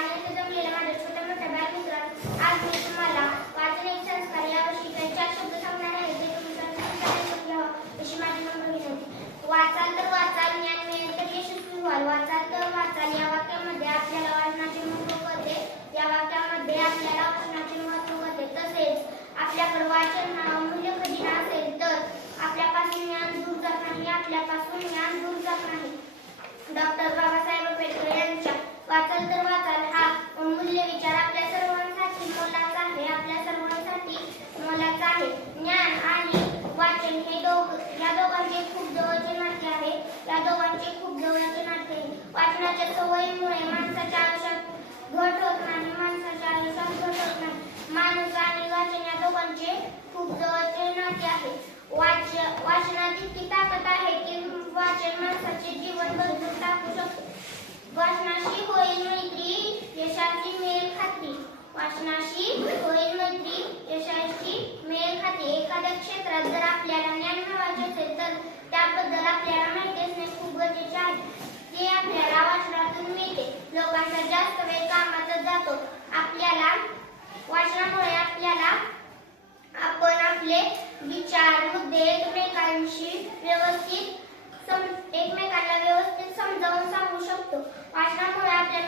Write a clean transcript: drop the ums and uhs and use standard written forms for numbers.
आणि इथे जमलेल्या माझ्या छोट्या मोठ्या बालमित्रांनो, आज मी तुम्हाला वाचन एक संस्कार या विषयी 4 शब्द सांगणार आहे जे तुम्ही ऐकून घ्यावं अशी माझी नम्र विनंती. वाचाल तर वाचाल, ज्ञान मिळेल तर यशस्वी व्हाल. वाचाल तर वाचाल या वाक्यामध्ये आपल्याला वाचनाचे महत्त्व कळते. या वाक्यामध्ये आपल्याला वाचनाचे महत्त्व कळते. तसेच आपल्याकडे वाचन हा अमूल्य खजिना असेल तर आपल्यापासून ज्ञान दूर जात नाही. आपल्यापासून ज्ञान दूर जात नाही. डॉक्टर बाबासाहेब आंबेडकर यांच्या वाचाल तर वाचाल हा अमूल्य विचार आपल्या सर्वांसाठी मोलाचा आहे. आपल्या सर्वांसाठी मोलाचा आहे. ज्ञान आणि वाचन हे या दोघांचे खूप जवळचे नाते आहे. या दोघांचे खूप जवळचे नाते आहे. वाचनाच्या सवयीमुळे माणसाच्या आयुष्यात घट होत नाही. माणसाच्या आयुष्यात घट होत नाही. माणूस आणि वाचन या दोघांचे खूप जवळचे नाते आहे. वाचनात इतकी ताकद आहे की वाचन माणसाचे जीवन बदलून टाकू शकतो. वाचनाशी होईल मैत्री, यशाची मेल खात्री. वाचनाशी होईल मैत्री, यशाची मेल खात्री. एखाद्या क्षेत्रात जर आपल्याला ज्ञान मिळवायचे असेल तर त्याबद्दल आपल्याला माहिती असणे खूप गरजेचे आहे. ते आपल्याला वाचनातून मिळते. लोकांचा जास्त वेळ कामातच जातो. वाचनामुळे आपण आपले विचार, मुद्दे एकमेकांना व्यवस्थित समजावून सांगू शकतो. वाचनामुळे आपल्या